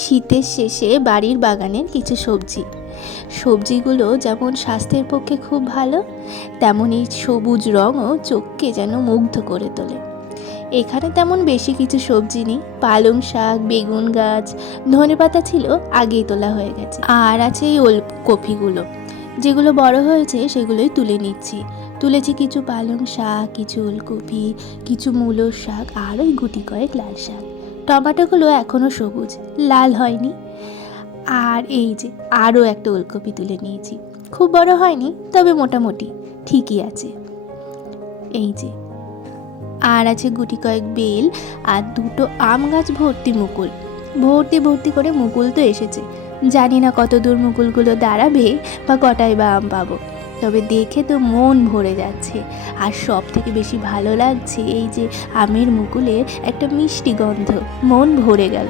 শীতের শেষে বাড়ির বাগানের কিছু সবজিগুলো যেমন স্বাস্থ্যের পক্ষে খুব ভালো, তেমনই সবুজ রঙও চোখকে যেন মুগ্ধ করে তোলে। এখানে তেমন বেশি কিছু সবজি নেই, পালং শাক, বেগুন গাছ, ধনেপাতা ছিল, আগেই তোলা হয়ে গেছে। আর আছে এই ওলকপিগুলো, যেগুলো বড় হয়েছে সেগুলোই তুলেছি কিছু পালং শাক, কিছু ওলকপি, কিছু মূলোর শাক, আর ওই গুটি কয়েক লাল শাক। টমেটোগুলো এখনও সবুজ, লাল হয়নি। আর এই যে আরও একটা ওলকপি তুলে নিয়েছি, খুব বড় হয়নি, তবে মোটামুটি ঠিকই আছে। এই যে আর আছে গুটি কয়েক বেল আর দুটো আম গাছ ভর্তি করে মুকুল তো এসেছে। জানি না কত দূর মুকুলগুলো দাঁড়াবে বা কটায় বা আম পাবো, তবে দেখে তো মন ভরে যাচ্ছে। আর সব থেকে বেশি ভালো লাগছে এই যে আমের মুকুলের একটা মিষ্টি গন্ধ, মন ভরে গেল।